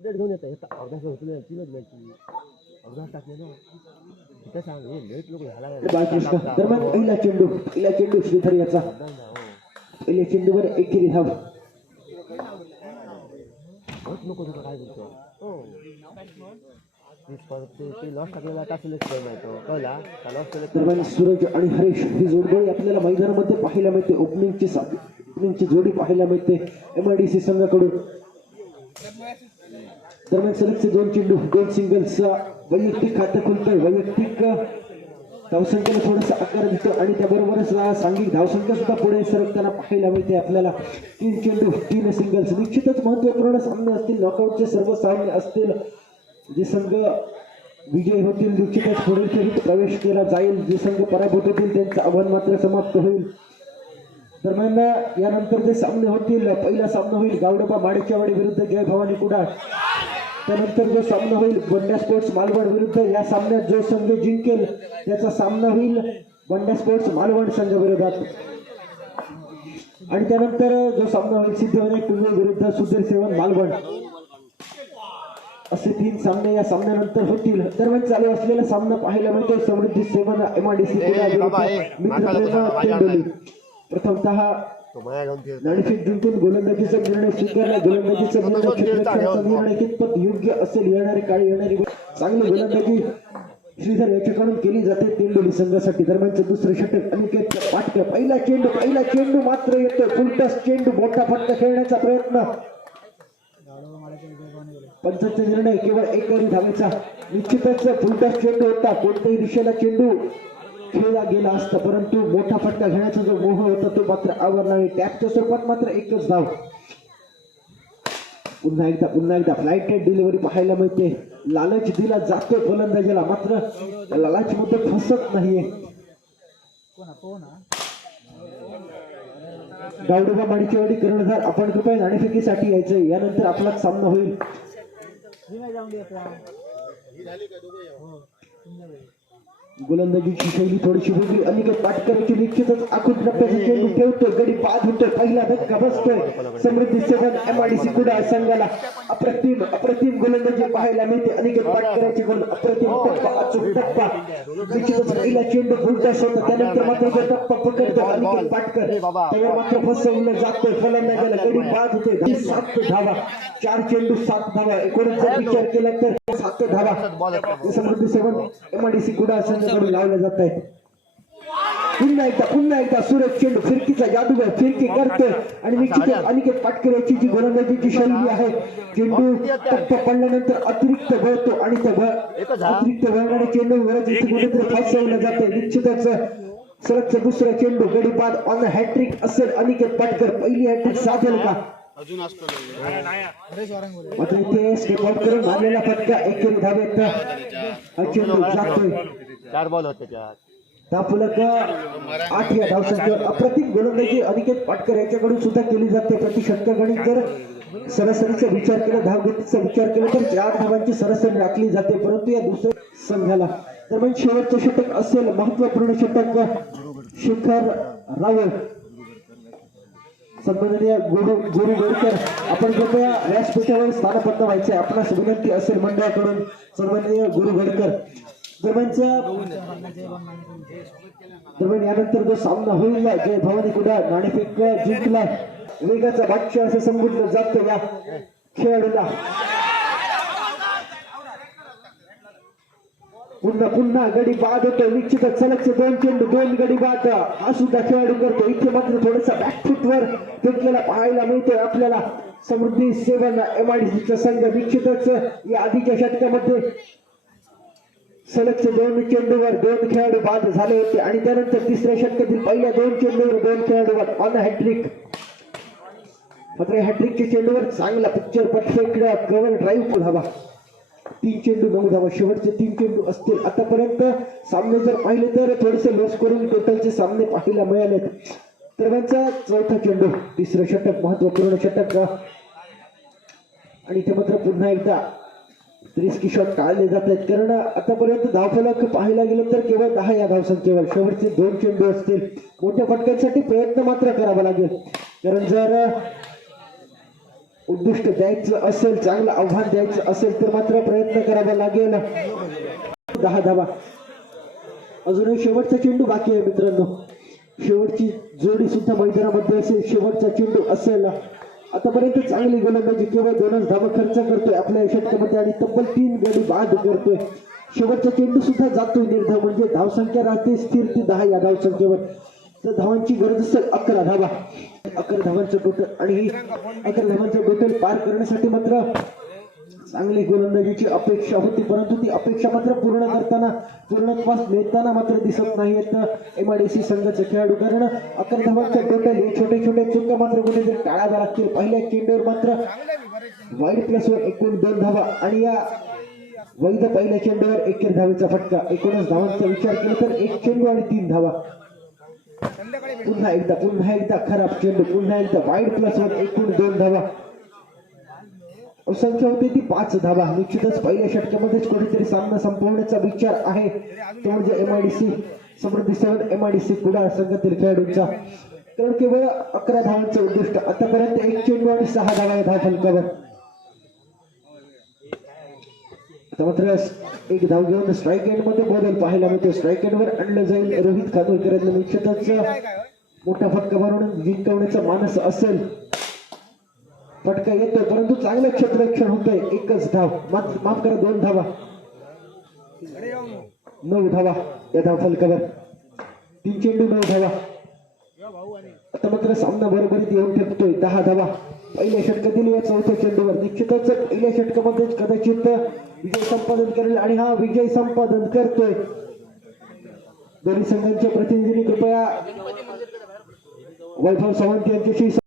Late घेऊन येतं येतं अर्धा होतो तीनच मॅची अर्धा टाकले ना. तिथं सांग हे लेट लोक झाला बाळकृष्ण दरम्यान पहिला चेंडू पहिला चेंडू श्रीधर याचा. पहिल्या चेंडूवर एकेरी धाव. होत नको तुझं काय बोलतो. हो. लॉस टाकलेला का सिलेक्ट कळला का लॉस दरम्यान सूरज आणि हरेश ही जोडगोळी आपल्याला मैदानामध्ये पाहायला मिळते. ओपनिंगची ओपनिंगची जोडी पाहायला मिळते. एम आय डी सी संघाकडून. दरम्यान सलगचे दोन चेंडू दोन सिंगल्स वैयक्तिक खातं खुलतंय. वैयक्तिक धावसंख्येला थोडासा आकार देतो आणि त्याबरोबरच सांघिक धावसंख्या सुद्धा पुढे सरकताना पाहायला मिळते आपल्याला. तीन चेंडू तीन सिंगल्स निश्चितच महत्त्वपूर्ण सामने असतील नॉकआउटचे सर्व सामने असतील. जे संघ विजय होतील निश्चितच पुढील फेरीत प्रवेश केला जाईल. जे संघ पराभूत होतील त्यांचं आव्हान मात्र समाप्त होईल. दरम्यान यानंतर जे सामने होतील पहिला सामना होईल. गावडोबा माडेच्यावाडी विरुद्ध जय भवानी कुडाळ. त्यानंतर जो सामना होईल बंड्या स्पोर्ट्स मालवण विरुद्ध या सामन्यात जो संघ जिंकेल त्याचा सामना होईल बंड्या स्पोर्ट्स मालवण संघ विरोधात. आणि त्यानंतर जो सामना होईल सिद्धविनायक टुंगे विरुद्ध सुधीर सेवन मालवण. असे तीन सामने या सामन्यानंतर होतील. दरम्यान चालू असलेला सामना पाहायला मिळतो. Samruddhi seven MIDC Tendoli. प्रथमतः तो माया घेऊन फिरतो. नाणेफेक जिंकून गोलंदाजीचा निर्णय स्वीकारला. गोलंदाजीचा निर्णय क्षेत्ररक्षणाचा निर्णय कितपत योग्य असेल येणारी काळी येणारी वेळ. चांगली गोलंदाजी श्रीधर याच्याकडून केली जाते तेंडोली संघासाठी. दरम्यानचं दुसरं षटक अनिकेत पाटकर पहिला चेंडू पहिला चेंडू मात्र येतो फुलटस चेंडू मोठा फटका खेळण्याचा प्रयत्न. पंचांचा निर्णय केवळ एकरी धावेचा निश्चितच फुलटस चेंडू होता. कोणत्याही दिशेला चेंडू खेळला गेला असता परंतु मोठा फटका घेण्याचा जो मोह होता तो मात्र आवरला नाही. टॅपच्या स्वरूपात मात्र एकच धाव. पुन्हा एकदा पुन्हा एकदा फ्लाईट डिलिव्हरी पाहायला मिळते. लालच दिला जातोय फलंदाजाला मात्र लालच मध्ये फसत नाहीये. गावडोबा माणिकेवाडी कर्णधार आपण कृपया नाणेफेकीसाठी यायचंय. यानंतर आपला सामना होईल. गोलंदाजीची शैली थोडीशी वेगळी. अनिकेत पाटकरची निश्चितच आखून टप्प्याचा चेंडू ठेवतोय. गडी बाद होतोय. पहिला धक्का बसतोय. समृद्धी सेवन एमआयडीसी कुडाळ संघाला अप्रतिम अप्रतिम गोलंदाजी पाहायला मिळते. अनिकेत पाटकरांचे गोल अप्रतिम टप्पा अचूक टप्पा. निश्चितच पहिला चेंडू फुलटास होता. त्यानंतर मात्र जो टप्पा पकडतो अनिकेत पाटकर त्यावर मात्र फसवलं जातोय. फलंदाजाला गडी बाद होतोय. सात धावा. चार चेंडू सात धावा. एकूणच जर विचार केला तर सात धावा. समृद्धी सेवन एमआयडीसी कुडाळ संघाकडून लावल्या जात आहेत पुन्हा एकदा पुन्हा एकदा सुरेश चेंडू फिरकीचा जादूगर फिरकी करतोय. आणि निश्चित अनिकेत पाटकर याची जी गोलंदाजीची शैली आहे चेंडू टप्प पडल्यानंतर अतिरिक्त वळतो आणि त्या वळ- अतिरिक्त वळणाऱ्या चेंडू कुठेतरी फसवलं जाते निश्चितच सलगचं दुसरं चेंडू गडीपाद ऑन हॅट्रिक असेल अनिकेत पाटकर. पहिली हॅट्रिक साधेल का? मात्र इथे स्टेप आउट करून मारलेला फटका. एकेरी धावेत. चेंडू जातोय. चार बॉल होते त्यात. दाफलक आठ या धावसंख्येवर अप्रतिम गोलंदाजी अनिकेत पाटकर यांच्याकडून सुद्धा केली जाते. प्रति षटकागणिक जर सरासरीचा विचार केला धावगतीचा विचार केला तर चार धावांची सरासरी राखली जाते. परंतु या दुसऱ्या संघाला दरम्यान शेवटचं षटक असेल महत्त्वपूर्ण षटक शिखर रावळ. सन्माननीय गुरु गुरु गोडकर आपण कृपया व्यासपीठावर स्थानपत्र व्हायचे आपणास विनंती असेल मंडळाकडून. सन्माननीय गुरु गोडकर दरम्यान यानंतर जो सामना होईल जय भवानी कुडा नाणेफेक जिंकला वेगाचा भाष्य असं संबोधलं जातं या खेळाडूला. पुन्हा पुन्हा गडी बाद होतो निश्चितच सलक्ष दोन चेंडू दोन गडी बाद. हा सुद्धा खेळाडू करतो. इथे मात्र थोडासा बॅकफुटवर फेकलेला पाहायला मिळतोय. आपल्याला समृद्धी सेवन एमआयडीसीचा संघ निश्चितच या आधीच्या षटकामध्ये सलगचे दोन चेंडूवर दोन खेळाडू बाद झाले होते आणि त्यानंतर तिसऱ्या षटकातील पहिल्या दोन चेंडूवर दोन खेळाडूवर ऑन हॅट्रिक मात्र हॅट्रिकच्या चेंडूवर चांगला पिक्चर परफेक्ट कव्हर ड्राईव्ह हवा. तीन चेंडू नऊ धावा शेवटचे तीन चेंडू असतील. आतापर्यंत सामने जर पाहिले तर थोडेसे लॉस करून टोटलचे सामने पाहायला मिळालेत. दरम्यानचा चौथा चेंडू तिसरं षटक महत्त्वपूर्ण षटक. आणि ते मात्र पुन्हा एकदा रिस्की शॉट टाळले जात आहेत कारण आतापर्यंत धावफलक पाहायला गेलं तर केवळ दहा या धावसंख्येवर. शेवटचे दोन चेंडू असतील. मोठ्या फटक्यांसाठी प्रयत्न मात्र करावा लागेल. कारण जर उद्दिष्ट द्यायचं असेल चांगलं आव्हान द्यायचं असेल तर मात्र प्रयत्न करावा लागेल. दहा धावा. अजूनही शेवटचा चेंडू बाकी आहे मित्रांनो. शेवटची जोडी सुद्धा मैदानामध्ये असेल. शेवटचा चेंडू असेल. आतापर्यंत चांगली गोलंदाजी केवळ दोनच धावा खर्च करतोय आपल्या षटकामध्ये आणि तब्बल तीन गडी बाद करतोय. शेवटचा चेंडू सुद्धा जातोय निर्धाव म्हणजे धावसंख्या राहते स्थिर ती दहा या धावसंख्येवर तर धावांची गरज असेल अकरा धावा. अकरा धावांचं टोटल आणि अकरा धावांचं टोटल पार करण्यासाठी मात्र चांगली गोलंदाजीची अपेक्षा होती परंतु ती अपेक्षा मात्र पूर्ण करताना पूर्णत्वास नेताना मात्र दिसत नाहीयेत. एम आय डी सी संघाचे खेळाडू कारण अकरा धावांच्या टोटल हे छोटे छोटे चुका मात्र कुठेतरी टाळाव्या लागतील. पहिल्या चेंडूवर मात्र वाईट प्लसवर एकूण दोन धावा आणि या वैध पहिल्या चेंडूवर एक धावेचा फटका. एकोणीस धावांचा विचार केला तर एक चेंडू आणि तीन धावा. पुन्हा एकदा पुन्हा एकदा खराब चेंडू पुन्हा एकदा वाईट प्लसवर एकूण दोन धावा. संख्या होती ती पाच धावा. निश्चितच पहिल्या षटकामध्येच कुठेतरी सामना संपवण्याचा विचार आहे. तो म्हणजे M I D C Samruddhi seven M I D C Kudal संघातील खेळाडूंचा. कारण केवळ अकरा धावांचं उद्दिष्ट. आतापर्यंत एक चेंडू आणि सहा धावा या धाव फलकावर मात्र एक धाव घेऊन स्ट्राईक एंडमध्ये बदल पाहायला मिळतो. स्ट्राईक एंड वर आणलं जाईल रोहित खानोलकर निश्चितच मोठा फटका मारून जिंकवण्याचा मानस असेल. फटका येतोय परंतु चांगलं क्षेत्ररक्षण होतंय. एकच धाव. माफ माफ करा दोन धावा. नऊ धावा या धाव फलकावर तीन चेंडू नऊ धावा. आता मात्र सामना बरोबरीत येऊन ठेपतोय. दहा धावा. पहिल्या षटकातील या चौथ्या चेंडूवर. निश्चितच पहिल्या षटकामध्ये कदाचित विजय संपादन करेल आणि हा विजय संपादन करतोय. दोन्ही संघांच्या प्रतिनिधींनी कृपया वैभव सावंत यांच्याशी